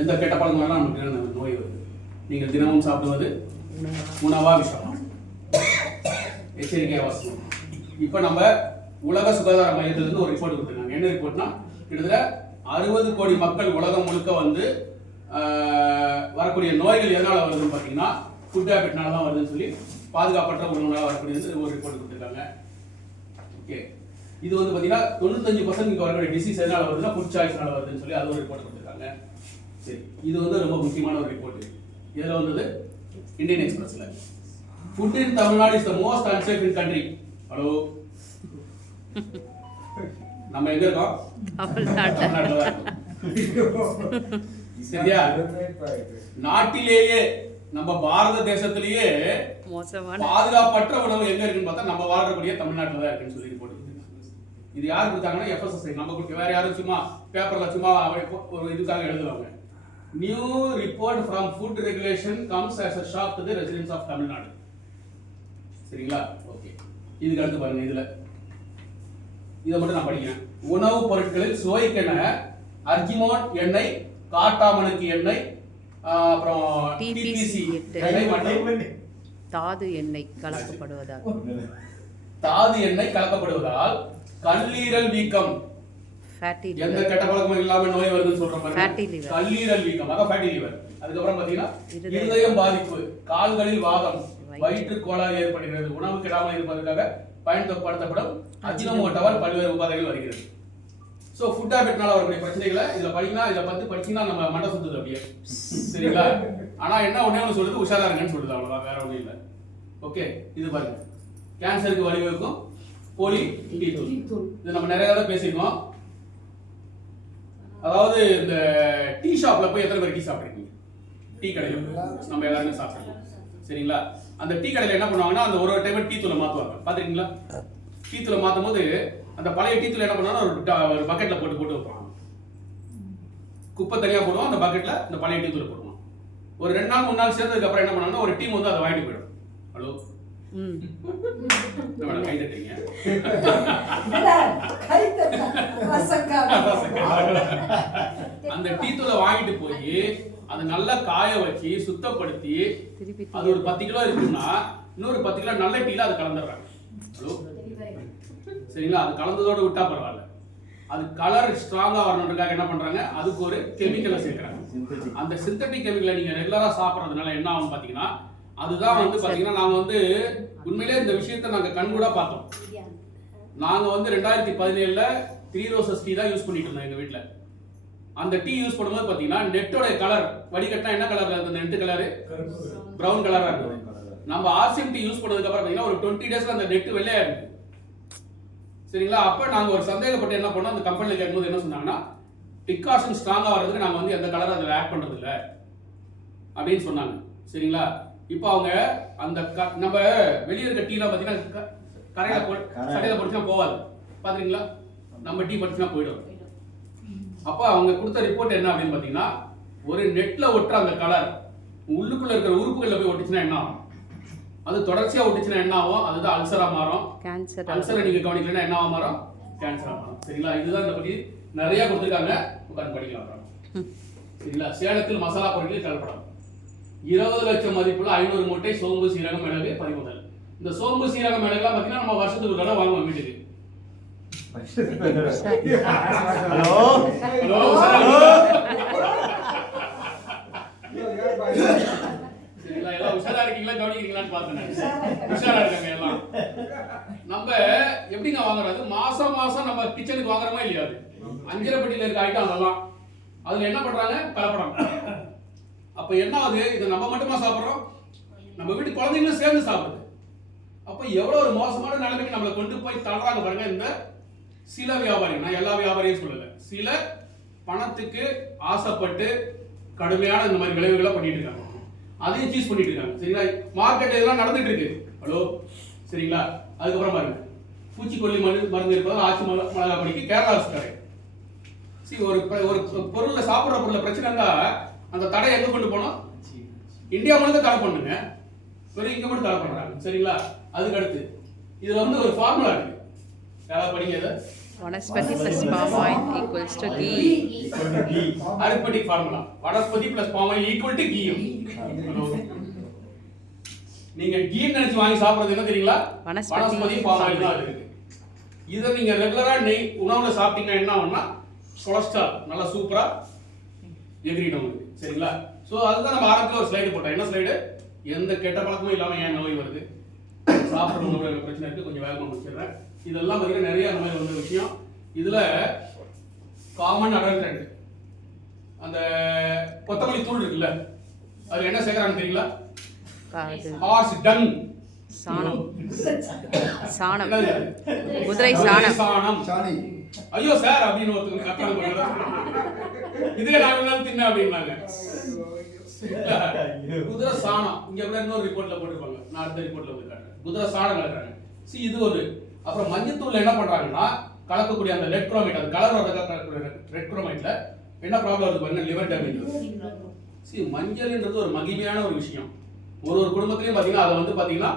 எந்த கெட்ட பழக்கமெல்லாம் நமக்கு நோய் வருது. நீங்கள் தினமும் சாப்பிடுவது உணவா விஷமா? எச்சரிக்கை அவசியம். இப்போ நம்ம உலக சுகாதார மையத்திலிருந்து ஒரு ரிப்போர்ட் கொடுத்துருக்காங்க. என்ன ரிப்போர்ட்னா, கிட்டத்தட்ட 60 கோடி மக்கள் உலகம் முழுக்க வந்து வரக்கூடிய நோய்கள் எதனால வருதுன்னு பார்த்தீங்கன்னா ஃபுட் ஹேபிட்னால தான் வருதுன்னு சொல்லி பாதுகாப்பற்ற உணவுனால வரக்கூடியது ஒரு ரிப்போர்ட் கொடுத்துருக்காங்க. ஓகே, இது வந்து பார்த்தீங்கன்னா 95% இங்கே வரக்கூடிய டிசீஸ் எதனால வருதுன்னா ஃபுட் சாய்ஸ்னால வருதுன்னு சொல்லி அது ஒரு ரிப்போர்ட் கொடுத்துருக்காங்க. சரி, இது வந்து ரொம்ப முக்கியமான ஒரு ரிப்போர்ட். இதில் வந்தது Indian எக்ஸ்பிரஸ்ல food in Tamil Nadu is the most unsafe in country. Hello, நம்ம எங்க இருக்கோம்? தமிழ்நாட்டுல தான் இருக்கோம். சரியா? நாட்டிலேயே நம்ம பாரத தேசத்திலேயே பாதுகாப்பற்ற உணவு எங்க இருக்குன்னு பார்த்தா நம்ம வாழக்கூடிய தமிழ்நாட்டில் தான் இருக்குன்னு சொல்லி ரிப்போர்ட். இது யார் கொடுத்தாங்கன்னா FSSAI. நம்ம கொடுக்க வேற யாரும் சும்மா பேப்பர்ல சும்மா ஒரு இதுக்காக எழுதுவாங்க. New report from food regulation comes as a shock to the residents of Tamil Nadu. சரிங்களா? ஓகே, இதுக்கு அடுத்து பாருங்க. இதை மட்டும் நான் படிக்கிறேன். உணவுப் பொருட்களில் சுவைக்கென அர்ஜிமோன் எண்ணெய், காட்டாமணக்கு எண்ணெய், அப்புறம் டிபிசி எண்ணெய் மற்றும் தாது எண்ணெய் கலக்கப்படுவதால் கல்லீரல் வீக்கம், எந்த கெட்ட பழக்கமும் இல்லாம நோய் வருதுன்னு சொல்ற மாதிரி கல்லீரல் வீக்கம், அதான் ஃபேட்டி லிவர். அதுக்கப்புறம் பாத்தீங்கன்னா இருதயம் பாதிப்பு, கால்களில் வாதம், வயிற்று கோளாறு ஏற்படுகிறது. உணவு கெடாமல் இருப்பதற்காக பயன்படுத்தப்படும் அஜினோமோட்டோவால் பல்வேறு உபாதைகள் வருகிறது. ஸோ ஃபுட் ஹேபிட்னால வரக்கூடிய பிரச்சனைகளை இதில் படிக்கலாம். இதை பற்றி படிச்சீங்கன்னா நம்ம மண்டை சுத்துது அப்படியே. சரிங்களா? ஆனால் என்ன ஒன்று சொல்லுது, உஷாரா இருங்கன்னு சொல்லுது, அவ்வளோதான், வேற ஒன்றும் இல்லை. ஓகே, இது பாருங்க. கேன்சருக்கு வழிவகுக்கும் போலி டீ தூள். இது நம்ம நிறைய தடவை பேசியிருக்கோம். அதாவது இந்த டீ ஷாப்ல போய் எத்தனை பேர் டீ சாப்பிட்ருக்கீங்க? டீ கடையில் நம்ம எல்லாருமே சாப்பிட்ருக்கோம். சரிங்களா? அந்த டீ கடையில் என்ன பண்ணுவாங்கன்னா, அந்த ஒரு டைம் டீ தூளை மாற்றுவாங்க. பார்த்துருக்கீங்களா? டீ தூளை மாற்றும் போது அந்த பழைய டீ தூள் என்ன பண்ணுவாங்கன்னா ஒரு பக்கெட்ல போட்டு வைப்பாங்க. குப்பை தனியாக போடுவோம், அந்த பக்கெட்ல இந்த பழைய டீ தூளை போடுவோம். ஒரு 2 நாள் 3 நாள் சேர்ந்ததுக்கு அப்புறம் என்ன பண்ணுவாங்கன்னா ஒரு டீம் வந்து அதை வாங்கிட்டு போயிடும். ஹலோ, கை தட்டுறீங்க? அந்த டீ தூளை வாங்கிட்டு போய் அதை நல்லா காய வச்சு சுத்தப்படுத்தி அது ஒரு 10 கிலோ இருக்குன்னா இன்னொரு 10 கிலோ நல்ல டீல அது கலந்துடுறாங்க. ஹலோ, சரிங்களா? அது கலந்ததோட விட்டா பரவாயில்ல. அது கலர் ஸ்ட்ராங்கா வரணுன்றதுக்காக என்ன பண்றாங்க, அதுக்கு ஒரு கெமிக்கலை சேர்க்கிறாங்க. அந்த சிந்தட்டிக் கெமிக்கலை நீங்க ரெகுலரா சாப்பிட்றதுனால என்ன ஆகும் பாத்தீங்கன்னா, அதுதான் வந்து பாத்தீங்கன்னா நாங்க வந்து உண்மையிலே இந்த விஷயத்தை நாங்க கண்கூடா பார்த்தோம். நாங்க வந்து 2017ல 3 ரோசஸ் டீ தான் யூஸ் பண்ணிட்டு இருந்தோம் எங்க வீட்டுல. அந்த டீ யூஸ் பண்ணும்போது பாத்தீங்கன்னா நெட்டோட கலர் வடிகட்டினா என்ன கலர்ல இருந்தது? நெட் கலரு பிரவுன் கலரா இருந்தது. நம்ம RCM டீ யூஸ் பண்ணதுக்கு அப்புறம் பாத்தீங்கன்னா ஒரு 20 டேஸ்ல அந்த நெட் வெள்ளையா இருக்கு. சரிங்களா? அப்ப நாங்க ஒரு சந்தேகப்பட்டு என்ன பண்ணோம், அந்த கம்பெனில கேட்கும்போது என்ன சொன்னாங்கன்னா, டிகாஷன் ஸ்ட்ராங்கா வர்றதுக்கு நாங்க வந்து எந்த கலர் அதில் ஆட் பண்றது இல்லை அப்படின்னு சொன்னாங்க. சரிங்களா? இப்போ அவங்க அந்த நம்ம வெளியே இருக்க டீலாம் பார்த்தீங்கன்னா கரையில சட்டையில படிச்சுனா போகாது. பாத்தீங்களா? நம்ம டீ படிச்சுனா போயிடும். அப்போ அவங்க கொடுத்த ரிப்போர்ட் என்ன அப்படின்னு பார்த்தீங்கன்னா, ஒரு நெட்ல ஒட்டுற அந்த கலர் உள்ளுக்குள்ள இருக்கிற உறுப்புகளில் போய் ஒட்டிச்சுன்னா என்ன ஆகும்? அது தொடர்ச்சியா ஒட்டிச்சுன்னா என்ன ஆகும்? அதுதான் அல்சரா மாறும். அல்சரை நீங்க கவனிக்கலன்னா என்னவா மாறும்? கேன்சரா மாறும். சரிங்களா? இதுதான் இந்த பத்தி நிறைய கொடுத்துருக்காங்க, உட்கார்ந்து படிக்கலாம். சரிங்களா? சேலத்தில் மசாலா பொருட்களில் கலப்படம். 20 லட்சம் மதிப்புள்ள 500 மூட்டை சோம்பு சீரகம் மிளகு பறிமுதல். இந்த சோம்பு சீரகம் மிளகுலாம் பார்த்தீங்கன்னா நம்ம வருஷத்துக்கு ஒரு தடவை வாங்குவோம் வீட்டுக்கு. ஹலோ ஹலோ, சரிங்களா? எல்லாம் உஷாரா இருக்கீங்களா, கவனிக்கிறீங்களான்னு பார்த்தேன். உஷாரா இருக்காங்க எல்லாம். நம்ம எப்படிங்க வாங்குறது? மாசம் மாசம் நம்ம கிச்சனுக்கு வாங்குறோமா இல்லையா? அது அஞ்சரைப்பட்டியில இருக்க ஐட்டம் அதெல்லாம் அதுல என்ன பண்றாங்க? கலப்படம். அப்ப என்ன ஆகுது? இதை நம்ம மட்டுமா சாப்பிட்றோம்? நம்ம வீட்டு குழந்தைங்களும் சேர்ந்து சாப்பிடுது. அப்ப எவ்வளவு ஒரு மோசமான நிலைமைக்கு நம்மளை கொண்டு போய் தள்ளுறாங்க பாருங்க இந்த சில வியாபாரிகள். நான் எல்லா வியாபாரியும் சொல்லல, சில பணத்துக்கு ஆசைப்பட்டு கடுமையான இந்த மாதிரி விளைவுகளை பண்ணிட்டு இருக்காங்க. அதையும் சீஸ் பண்ணிட்டு இருக்காங்க. சரிங்களா? மார்க்கெட் இதெல்லாம் நடந்துட்டு இருக்கு. ஹலோ, சரிங்களா? அதுக்கப்புறம் பாருங்க, பூச்சிக்கொல்லி மருந்து இருப்பது ஆட்சி மிளகா படிக்கு கேரளா அரசு தடை. ஒரு பொருள்ல சாப்பிட்ற பொருள்ல பிரச்சனை இருந்தா அந்த தடை எங்க கொண்டு போனோம்? இந்தியா முழுக்க தடை பண்ணுங்க, வெறும் இங்க மட்டும் தடை பண்றாங்க. சரிங்களா? அதுக்கு அடுத்து இதுல வந்து ஒரு ஃபார்முலா இருக்கு, யாராவது படிங்க. Vanaspati plus palm oil equals to ghee. arithmetic formula vanaspati plus palm oil equal to ghee. நீங்க கீ நினைச்சு வாங்கி சாப்பிடுறது என்ன தெரியுங்களா? வனஸ்பதி பாம் ஆயில் தான் இருக்கு. இதை நீங்க ரெகுலரா நெய் உணவுல சாப்பிட்டீங்கன்னா என்ன ஆகும்னா கொலஸ்ட்ரால் நல்லா சூப்பரா எகிரிடும் உங்களுக்கு. சரிங்களா? சோ அதுதான் நம்ம ஆரம்பத்துல ஒரு ஸ்லைடு போட்டோம். என்ன ஸ்லைடு? எந்த கெட்ட பழக்கமும் இல்லாம ஏன் நோய் வருது, சாப்பிட்ற உணவுல பிரச்சனை இருக்கு. கொஞ்சம் வேகமா முடிச்சிடுறேன். இதெல்லாம் பார்த்தீங்கன்னா நிறைய அந்த மாதிரி வந்த விஷயம். இதுல காமன் அடல்ட்ரண்ட் அந்த கொத்தமல்லி தூள் இருக்குல்ல, அதுல என்ன சேர்க்கறாங்க தெரியுங்களா? ஹார்ஸ் டங், சாணம், சாணம், குதிரை சாணம். ஐயோ சார் அப்படின்னு ஒருத்தர் கட்டாளம் பண்றாங்க. இதே நான் தின்ன அப்படின்னாங்க. குதிரை சாணம் இங்க கூட இன்னொரு ரிப்போர்ட்ல போட்டுருப்பாங்க. நான் அடுத்த ரிப்போர்ட்ல வந்து காட்டுறேன். குதிரை சாணம் கலக்குறாங்க. சி இது ஒரு. அப்புறம் மஞ்சத்தூள்ல என்ன பண்றாங்கன்னா கலக்கக்கூடிய அந்த ரெட் குரோமேட், அந்த கலர் வர ரெட் குரோமேட்ல என்ன ப்ராப்ளம் வருது பாருங்க, லிவர் டேமேஜ் வருது. சி மஞ்சள்ன்றது ஒரு மகிமையான ஒரு விஷயம். ஒரு ஒரு குடும்பத்திலயும் பாத்தீங்கன்னா அதை வந்து பாத்தீங்கன்னா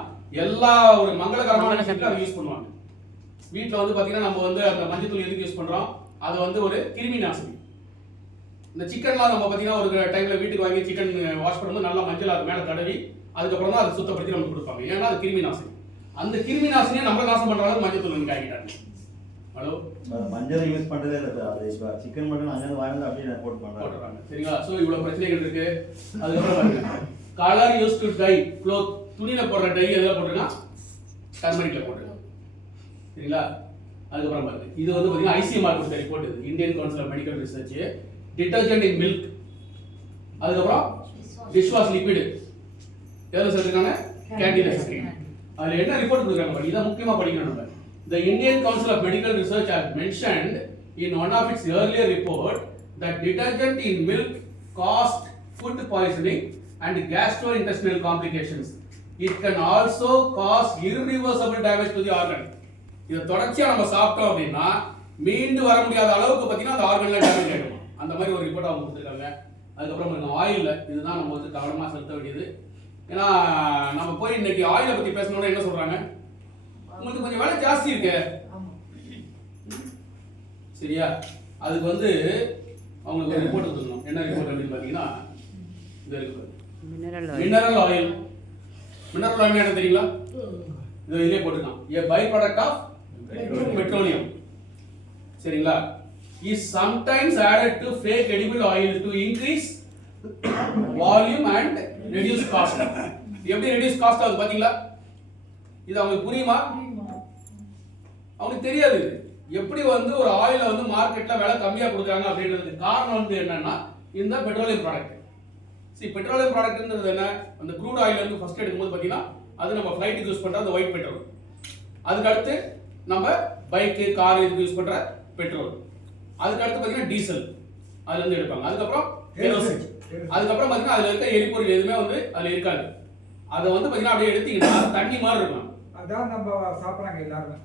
எல்லா ஒரு மங்களகரமான விஷயத்துல அதை யூஸ் பண்ணுவாங்க. வீட்டுல வந்து பாத்தீங்கன்னா நம்ம வந்து அந்த மஞ்சள் தூள் எதுக்கு யூஸ் பண்றோம்? அது வந்து ஒரு கிருமி நாசினி. இந்த சிக்கன்லாம் நம்ம பாத்தீங்கன்னா ஒரு டைம்ல வீட்டுக்கு வாங்கி சிக்கன் வாஷ் பண்ணும்போது நல்லா மஞ்சள் அது மேல தடவி அதுக்கப்புறம் தான் அதை சுத்தப்படுத்தி நமக்கு கொடுப்பாங்க. ஏன்னா அது கிருமி நாசினி. அந்த கிருமி நாசினியை நம்ம நாசம் பண்ற அளவுக்கு மஞ்சள் தூள் காய்க்கிட்டாங்க. ஹலோ, மஞ்சள் யூஸ் பண்றதே இல்ல. அது சிக்கன் மட்டும் அங்க வாங்கி அப்படியே போட்டு பண்றாங்க. சரிங்களா? சோ இவ்வளவு பிரச்சனைகள் இருக்கு. அதுக்கப்புறம் பாருங்க, colour use to tie cloth, துணியில போடுற டை எதுல போட்டுருக்கான்? டர்மரிக்ல போட்டுருக்கான். சரிங்களா? அதுக்கப்புறம் பாருங்க, இது வந்து பாத்தீங்கன்னா ஐசிஎம்ஆர் கொடுத்த ரிப்போர்ட். இது Indian Council of Medical Research. Detergent in milk, அதுக்கப்புறம் டிஷ்வாஷ் லிக்விட் எதுல சேர்த்துருக்காங்க? கேண்டீன்ல சேர்த்துருக்காங்க. அதுல என்ன ரிப்போர்ட் கொடுக்குறாங்க பாருங்க, இதை முக்கியமா படிக்கணும் நம்ம. The Indian Council of Medical Research has mentioned in one of its earlier report that detergent in milk caused food poisoning and gastrointestinal complications. It can also cause irreversible damage to the organ. இத தொடர்ச்சியா நம்ம சாப்பிட்டோம் அப்படின்னா மீண்டு வர முடியாத அளவுக்கு பாத்தீங்கன்னா அந்த ஆர்கன்ல டேமேஜ் ஆயிடும். அந்த மாதிரி ஒரு ரிப்போர்ட் அவங்க கொடுத்துருக்காங்க. அதுக்கப்புறம் இந்த ஆயில்ல இதுதான் நம்ம வந்து கவனமா செலுத்த வேண்டியது. ஏன்னா நம்ம போய் இன்னைக்கு ஆயிலை பத்தி பேசணும்னா என்ன சொல்றாங்க? உங்களுக்கு கொஞ்சம் வேலை ஜாஸ்தி இருக்கு. சரியா? அதுக்கு வந்து அவங்களுக்கு ஒரு ரிப்போர்ட் கொடுக்கணும். என்ன ரிப்போர்ட் அப்படின்னு பாத்தீங்கன்னா இது இருக்கு, மினரல் ஆயில். மினரல் ஆயில் என்ன தெரியுங்களா? இது இதே போட்டுருக்கான். a byproduct of petroleum. சரிங்களா? is sometimes added to fake edible oil to increase volume and reduce cost. எப்படி reduce cost ஆகுது பாத்தீங்களா? இது அவங்களுக்கு புரியுமா? அவங்களுக்கு தெரியாது. எப்படி வந்து ஒரு ஆயில வந்து மார்க்கெட்ல விலை கம்மியா கொடுக்குறாங்க அப்படின்றதுக்கு காரணம் வந்து என்னன்னா இந்த பெட்ரோலியம் ப்ராடக்ட். பெட்ரோலியம் ப்ராடக்ட்ன்றது என்ன? அந்த க்ரூட் ஆயில் வந்து ஃபர்ஸ்ட் எடுக்கும்போது பாத்தீங்கன்னா அது நம்ம ஃப்ளைட்டுக்கு யூஸ் பண்ற அந்த ஒயிட் பெட்ரோல். அதுக்கு அடுத்து நம்ம பைக்கு கார் இதுக்கு யூஸ் பண்ற பெட்ரோல். அதுக்கு அடுத்து பாத்தீங்கன்னா டீசல் அதுல இருந்து எடுப்பாங்க. அதுக்கப்புறம் கெரோசின். அதுக்கப்புறம் பாத்தீங்கன்னா அதுல இருக்க எரிபொருள் எதுவுமே வந்து அதுல இருக்காது. அதை வந்து பாத்தீங்கன்னா அப்படியே எடுத்தீங்கன்னா தண்ணி மாதிரி இருக்கும். அதான் நம்ம சாப்பிடுறாங்க எல்லாரும்.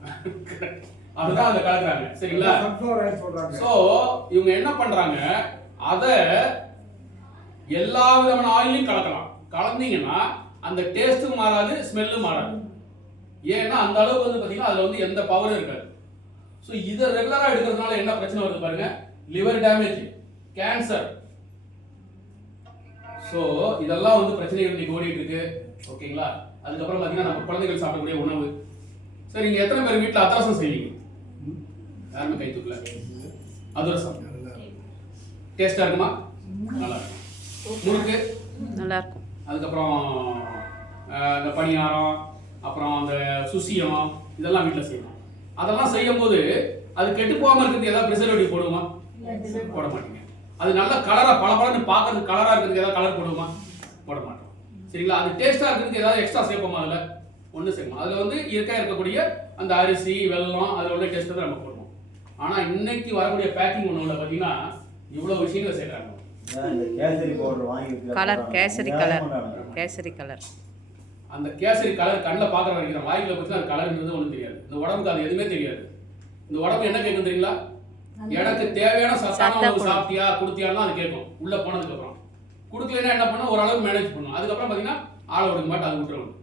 அதுதான் அத கலக்குறாங்க. சரிங்களா? சன்ஃப்ளவர் ஆயில் சொல்றாங்க. சோ இவங்க என்ன பண்றாங்க? அத எல்லா விதமான ஆயிலையும் கலக்கலாம். கலந்தீங்கன்னா அந்த டேஸ்டும் மாறாது, ஸ்மெல்லும் மாறாது. ஏன்னா அந்த அளவுக்கு வந்து பாத்தீங்கன்னா அதுல வந்து எந்த பவரும் இருக்காது. சோ இத ரெகுலரா எடுக்கிறதுனால என்ன பிரச்சனை வருது பாருங்க? Liver damage, cancer. சோ இதெல்லாம் வந்து பிரச்சனைகள் இன்னைக்கு ஓடிட்டு இருக்கு. ஓகேங்களா? அதுக்கப்புறம் பாத்தீங்கன்னா நம்ம குழந்தைகள் சாப்பிடக்கூடிய உணவு. சரி, நீங்க எத்தனை பேர் வீட்டுல அதிரசம் செய்வீங்க? யாருமே கை தூக்கல. அதிரசம் டேஸ்டா இருக்குமா? நல்லா இருக்கும். முறுக்கு நல்லா இருக்கும். அதுக்கப்புறம் இந்த பணியாரம், அப்புறம் அந்த சுசியம், இதெல்லாம் வீட்டுல செய்யணும். அதெல்லாம் செய்யும் போது அது கெட்டு போகாம இருக்கிறதுக்கு ஏதாவது ப்ரிசர்வேட்டிவ் போடுவோமா? போட மாட்டீங்க. அது நல்ல கலரா பளபளன்னு பார்க்கறதுக்கு கலரா இருக்கிறதுக்கு ஏதாவது கலர் போடுவோமா? போட மாட்டோம். சரிங்களா? அது டேஸ்டா இருக்கிறதுக்கு ஏதாவது எக்ஸ்ட்ரா சேர்ப்போமா? அதுல ஒண்ணு சேர்ப்போம். அதுல வந்து இருக்கக்கூடிய அந்த அரிசி, வெல்லம், அதுல உள்ள டேஸ்ட் தான் நம்ம போடுவோம். ஆனா இன்னைக்கு வரக்கூடிய பேக்கிங் உணவுல பாத்தீங்கன்னா இவ்வளவு விஷயங்களை சேர்க்கறாங்க. கேசரி பவுடர் வாங்கி colour, kesari colour, kesari colour. அந்த கேசரி கலர் கண்ணில் பார்க்குற வரைக்கும் வாய்க்குள்ள போச்சு அது கலர்ன்றது ஒன்றும் தெரியாது. இந்த உடம்புக்கு அது எதுவுமே தெரியாது. இந்த உடம்பு என்ன கேட்கும் தெரியுங்களா? எனக்கு தேவையான சத்தான உணவு சாப்பிட்டியா கொடுத்தியான்னு அது கேட்கும். உள்ள போனதுக்கு அப்புறம் கொடுக்கலன்னா என்ன பண்ணும்? ஓரளவுக்கு மேனேஜ் பண்ணும். அதுக்கப்புறம் பார்த்தீங்கன்னா ஆளை விடுக்க மாட்டேன், அது விட்டுருவோம்.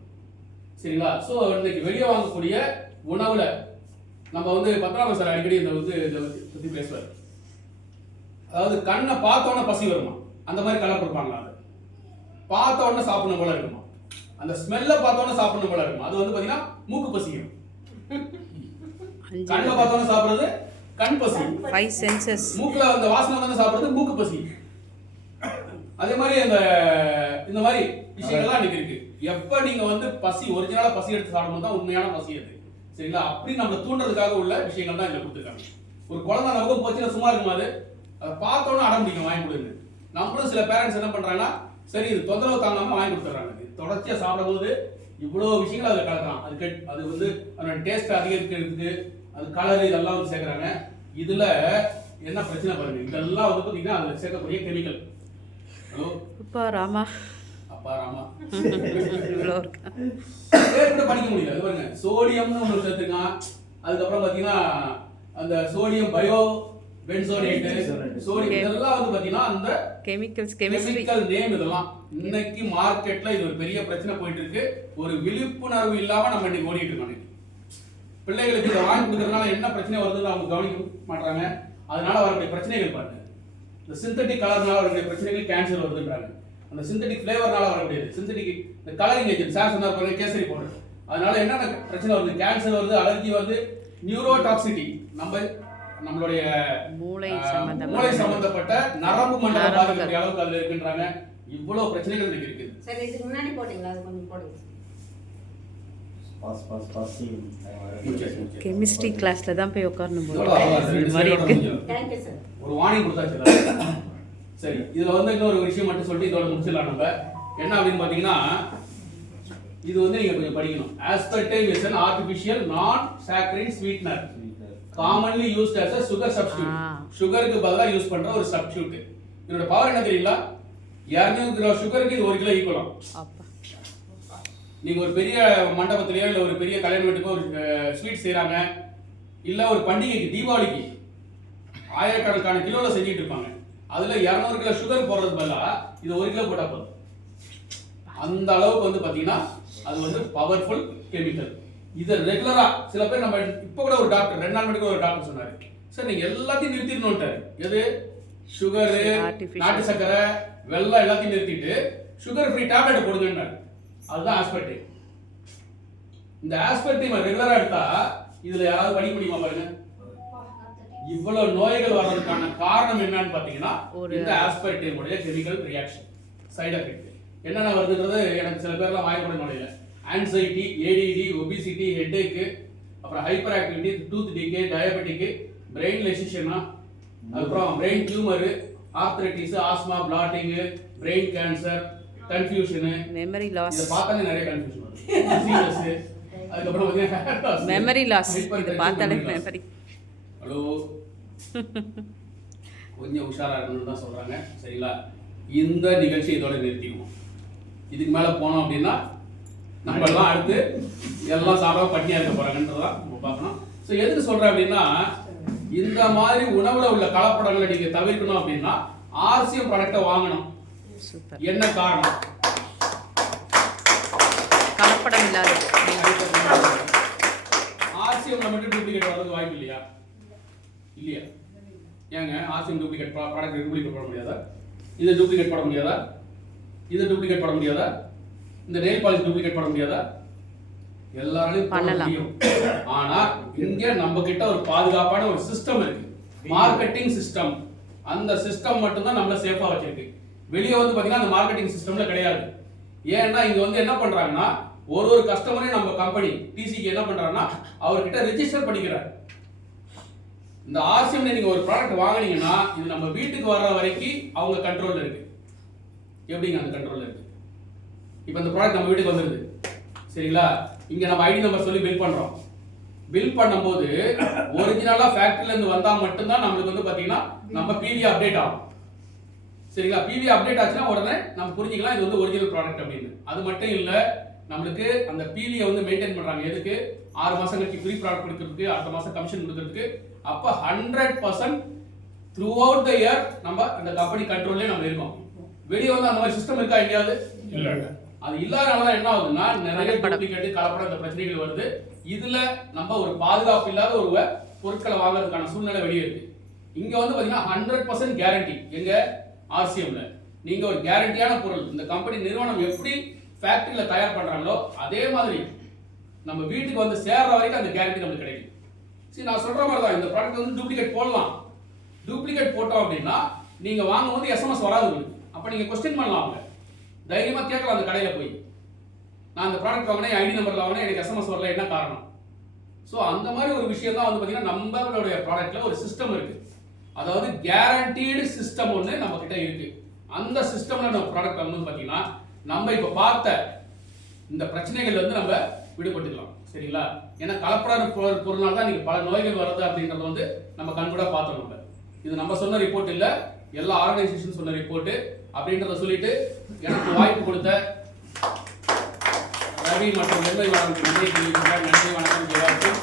சரிங்களா? ஸோ இன்னைக்கு வெளியே வாங்கக்கூடிய உணவுல நம்ம வந்து பத்மநாப சார் அடிக்கடி இதை பத்தி பேசுவார். அதாவது கண்ணை பார்த்த உடனே பசி வருமா, அந்த மாதிரி கலர் கொடுப்பாங்களா? அது பார்த்த உடனே சாப்பிடணும் போல இருக்குமா, அந்த ஸ்மெல்ல பார்த்த உடனே சாப்பிடணும் போல இருக்குமா. அது வந்து பாத்தீங்கன்னா மூக்கு பசியும். கண்ணை பார்த்த உடனே சாப்பிடுறது கண் பசி, 5 senses. மூக்குல அந்த வாசனை வந்து சாப்பிடுறது மூக்கு பசி. அதே மாதிரி இந்த மாதிரி விஷயங்கள்லாம் இன்னைக்கு இருக்கு. எப்ப நீங்க வந்து பசி ஒரிஜினலா பசி எடுத்து சாப்பிடும்போது தான் உண்மையான பசி அது. சரிங்களா? அப்படி நம்ம தூண்டுறதுக்காக உள்ள விஷயங்கள் தான் இதுல கொடுத்துருக்காங்க. ஒரு குழந்தை நமக்கும் போச்சுன்னா சும்மா இருக்குமா, அது அதை பார்த்தோன்னா அடம் பிடிக்கும் வாங்கி கொடுங்க. நம்மளும் சில பேரண்ட்ஸ் என்ன பண்றாங்கன்னா, சரி இது தொந்தரவு தாங்காம வாங்கி கொடுத்துறாங்க. தொடர்ச்சியா சாப்பிடும்போது இவ்வளவு விஷயங்கள் அதை கலக்கலாம். அது வந்து அதோட டேஸ்ட் அதிகரிக்கிறதுக்கு அது கலர் இதெல்லாம் வந்து சேர்க்குறாங்க. இதுல என்ன பிரச்சனை பாருங்க, இதெல்லாம் வந்து பாத்தீங்கன்னா அதுல சேர்க்கக்கூடிய கெமிக்கல். ஹலோ அப்பா ராமா, அப்பா ராமா இவ்வளோ இருக்கா? பேர் கூட படிக்க முடியல. அது பாருங்க, சோடியம்னு ஒன்று சேர்த்துருக்கான். அதுக்கப்புறம் பாத்தீங்கன்னா அந்த சோடியம் பயோ பென்சோனேட், சோடியம் இதெல்லாம் வந்து பாத்தீங்கன்னா அந்த கெமிக்கல் நேம். இதெல்லாம் இன்னைக்கு மார்க்கெட்ல இது ஒரு பெரிய பிரச்சனை போயிட்டு இருக்கு. ஒரு விழிப்புணர்வு இல்லாம நம்ம இன்னைக்கு ஓடிட்டு இருக்கோம். பிள்ளைகளுக்கு இதை வாங்கி கொடுக்கறதுனால என்ன பிரச்சனை வருதுன்னு அவங்க கவனிக்க மாட்டாங்க. அதனால வரக்கூடிய பிரச்சனைகள் பாருங்க. இந்த சிந்தட்டிக் கலர்னால வரக்கூடிய பிரச்சனைகள் கேன்சர் வருதுன்றாங்க. அந்த சிந்தட்டிக் ஃபிளேவர்னால வரக்கூடியது சிந்தட்டிக் இந்த கலரிங் ஏஜென்ட் சார் சொன்னார் பாருங்க, கேசரி பவுடர். அதனால என்னென்ன பிரச்சனை வருது? கேன்சர் வருது, அலர்ஜி வருது, நியூரோடாக்சிட்டி, நம்மளுடைய மூளை சம்பந்தப்பட்ட நரம்பு மண்டலம் பாதிக்கக்கூடிய அளவுக்கு அதுல இருக்குன்றாங்க. இவ்வளவு பிரச்சனைகள் இன்னைக்கு இருக்குது. சரி, இதுக்கு முன்னாடி போட்டீங்களா? அது கொஞ்சம் போடுங்க. கெமிஸ்ட்ரி கிளாஸ்ல தான் போய் உட்காரணும் போல மாதிரி இருக்கு. Thank you sir. ஒரு வார்னிங் கொடுத்தாச்சு. சரி, இதுல வந்து இன்னொரு விஷயம் மட்டும் சொல்லிட்டு இதோட முடிச்சிடலாம். நம்ம என்ன அப்படின்னு பாத்தீங்கன்னா, இது வந்து நீங்க கொஞ்சம் படிக்கணும். aspartame is an artificial non-saccharine sweetener commonly used as a sugar substitute. சுகருக்கு பதிலா யூஸ் பண்ற ஒரு சப்ஸ்டிட்யூட். இதோட பவர் என்ன தெரியுங்களா? 200 கிராம் சுகருக்கு இது 1 கிலோ ஈக்குவலாம். நீங்க ஒரு பெரிய மண்டபத்திலேயோ இல்ல ஒரு பெரிய கல்யாண வீட்டுக்கோ ஒரு ஸ்வீட் செய்யறாங்க, இல்ல ஒரு பண்டிகைக்கு தீபாவளிக்கு ஆயிரக்கணக்கான கிலோல செஞ்சுட்டு இருப்பாங்க. அதுல 200 கிலோ சுகர் போடுறது பதிலா இது 1 கிலோ போட்டா போதும். அந்த அளவுக்கு வந்து பாத்தீங்கன்னா அது வந்து பவர்ஃபுல் கெமிக்கல். இது ரெகுலரா சில பேர் நம்ம இப்ப கூட ஒரு டாக்டர் 2 நாள் முன்னாடி ஒரு டாக்டர் சொன்னாரு, சார் நீங்க எல்லாத்தையும் நிறுத்திடணும்ட்டாரு. எது? சுகர், நாட்டு சக்கரை, வெல்லம் எல்லாத்தையும் நிறுத்திட்டு சுகர் ஃப்ரீ டேப்லெட் போடுங்கன்னாரு. அதுதான் ஆஸ்பர்டேம். இந்த ஆஸ்பர்டேம் ரெகுலரா எடுத்தா இதுல யாராவது படிக்க முடியுமா பாருங்க? இவ்வளவு நோய்கள் வர்றதுக்கான காரணம் என்னன்னு பாத்தீங்கன்னா இந்த ஆஸ்பர்டேம் உடைய கெமிக்கல் ரியாக்ஷன் சைடு எஃபெக்ட் என்னென்ன வருதுன்றது எனக்கு சில பேர்லாம் வாய்ப்புட நோயில ஆன்சைட்டி, ஏடிடி, ஒபிசிட்டி, ஹெட்டேக், அப்புறம் hyper activity, tooth decay, diabetic, brain லெசிஷனா, அப்புறம் brain tumour, arthritis, asthma, bloating, brain cancer, confusion, memory loss. இத பார்த்தாலே நிறைய கன்ஃபியூஷன் வருது. டிசீஸ், அதுக்கப்புறம் வந்து மெமரி லாஸ். இது பார்த்தாலே மெமரி. ஹலோ, கொஞ்சம் உஷாரா இருக்கணும்னு தான் சொல்றாங்க. சரிங்களா? இந்த நிகழ்ச்சி இதோட நிறுத்திடுவோம். இதுக்கு மேல போனோம் அப்படின்னா நம்ம எல்லாம் அடுத்து எல்லாம் சாப்பிட பட்டினியா இருக்க போறாங்கன்றதான் நம்ம பார்க்கணும். ஸோ எதுக்கு சொல்றேன் அப்படின்னா, இந்த மாதிரி உணவுல உள்ள கலப்படங்களை நீங்க தவிர்க்கணும் அப்படின்னா ஆர்சிஎம் ப்ராடக்ட்டை வாங்கணும். என்ன காரணம்? கலப்படம் இல்லாத ஆர்சிஎம் மட்டும் டூப்ளிகேட் வரதுக்கு வாய்ப்பு இல்லையா? இல்லையா? ஏங்க ஆர்சிஎம் டூப்ளிகேட் ப்ராடக்ட் டூப்ளிகேட் போட முடியாதா? இதை டூப்ளிகேட் போட முடியாதா? இதை டூப்ளிகேட் போட முடியாதா? இந்த நெயில் பாலிஷ் டூப்ளிகேட் போட முடியாதா? எல்லாராலையும் பண்ண முடியும். ஆனா இங்க நம்ம கிட்ட ஒரு பாதுகாப்பான ஒரு சிஸ்டம் இருக்கு, மார்க்கெட்டிங் சிஸ்டம். அந்த சிஸ்டம் மட்டும் தான் நம்மள சேஃபா வச்சிருக்கு. வெளியே வந்து பாத்தீங்கன்னா அந்த மார்க்கெட்டிங் சிஸ்டம்ல கிடையாது. ஏன்னா இங்க வந்து என்ன பண்றாங்கன்னா, ஒரு கஸ்டமரையும் நம்ம கம்பெனி டிசிக்கு என்ன பண்றாங்கன்னா அவர்கிட்ட ரெஜிஸ்டர் பண்ணிக்கிறார். இந்த ஆர்சிஎம்ல நீங்க ஒரு ப்ராடக்ட் வாங்குனீங்கன்னா இது நம்ம வீட்டுக்கு வர்ற வரைக்கும் அவங்க கண்ட்ரோல்ல இருக்கு. எப்படிங்க அந்த கண்ட்ரோல்ல இருக்கு? இப்போ இந்த ப்ராடக்ட் நம்ம வீட்டுக்கு வந்துருது, சரிங்களா? இங்க நம்ம ஐடி நம்பர் சொல்லி பில் பண்றோம். பில் பண்ணும்போது ஒரிஜினலா ஃபேக்டரியில இருந்து வந்தா மட்டும்தான் நம்மளுக்கு வந்து பாத்தீங்கன்னா நம்ம பிவி அப்டேட் ஆகும். சரிங்களா? பிவி அப்டேட் ஆச்சுன்னா உடனே நம்ம புரிஞ்சுக்கலாம் இது வந்து ஒரிஜினல் ப்ராடக்ட் அப்படின்னு. அது மட்டும் இல்ல, நம்மளுக்கு அந்த பிவியை வந்து மெயின்டைன் பண்றாங்க. எதுக்கு? 6 மாசம் கழிச்சு ஃப்ரீ ப்ராடக்ட் கொடுக்கிறதுக்கு, அடுத்த மாசம் கமிஷன் கொடுக்கிறதுக்கு. அப்ப 100% த்ரூ அவுட் த இயர் நம்ம அந்த கம்பெனி கண்ட்ரோல்லே நம்ம இருக்கோம். வெளியே வந்து அந்த மாதிரி சிஸ்டம் இருக்கா எங்கேயாவது? இல்ல. அது இல்லாதனால தான் என்ன ஆகுதுன்னா நிறைய டூப்ளிகேட் கலப்படம் இந்த பிரச்சனைகள் வருது. இதுல நம்ம ஒரு பாதுகாப்பு இல்லாத ஒரு பொருட்களை வாங்குறதுக்கான சூழ்நிலை வெளியே இருக்கு. இங்க வந்து பாத்தீங்கன்னா 100% கேரண்டி. எங்க RCMல நீங்க ஒரு கேரண்டியான பொருள் இந்த கம்பெனி நிறுவனம் எப்படி ஃபேக்டரியில தயார் பண்றாங்களோ அதே மாதிரி நம்ம வீட்டுக்கு வந்து சேர்ற வரைக்கும் அந்த கேரண்டி நமக்கு கிடைக்கும். சரி, நான் சொல்ற மாதிரி தான் இந்த ப்ராடக்ட் வந்து டூப்ளிகேட் போடலாம். டூப்ளிகேட் போட்டோம் அப்படின்னா நீங்க வாங்கும்போது SMS வராது உங்களுக்கு. அப்ப நீங்க क्वेश्चन பண்ணலாம், அவங்க தைரியமா கேட்கலாம் அந்த கடையில போய், நான் அந்த ப்ராடக்ட் வாங்கினேன் ஐடி நம்பர்ல வாங்கினேன் எனக்கு SMS வரல, என்ன காரணம்? ஸோ அந்த மாதிரி ஒரு விஷயம் தான் வந்து பாத்தீங்கன்னா நம்மளுடைய ப்ராடக்ட்ல ஒரு சிஸ்டம் இருக்கு. அதாவது கேரண்டீடு சிஸ்டம் ஒன்று நம்ம கிட்ட இருக்கு. அந்த சிஸ்டம்ல நம்ம ப்ராடக்ட் வந்து பாத்தீங்கன்னா நம்ம இப்ப பார்த்த இந்த பிரச்சனைகள்ல இருந்து நம்ம விடுபட்டுக்கலாம். சரிங்களா? ஏன்னா கலப்பட பொருள்னால தான் நீங்க பல நோய்கள் வருது அப்படின்றத வந்து நம்ம கண்கூட பார்த்தோம். நம்ம இது நம்ம சொன்ன ரிப்போர்ட் இல்ல, எல்லா ஆர்கனைசேஷன் சொன்ன ரிப்போர்ட் அப்படின்றத சொல்லிட்டு எனக்கு வாய்ப்பு கொடுத்த ரவி மற்றும் நெல்லை வணக்கம் நன்றி வணக்கம்.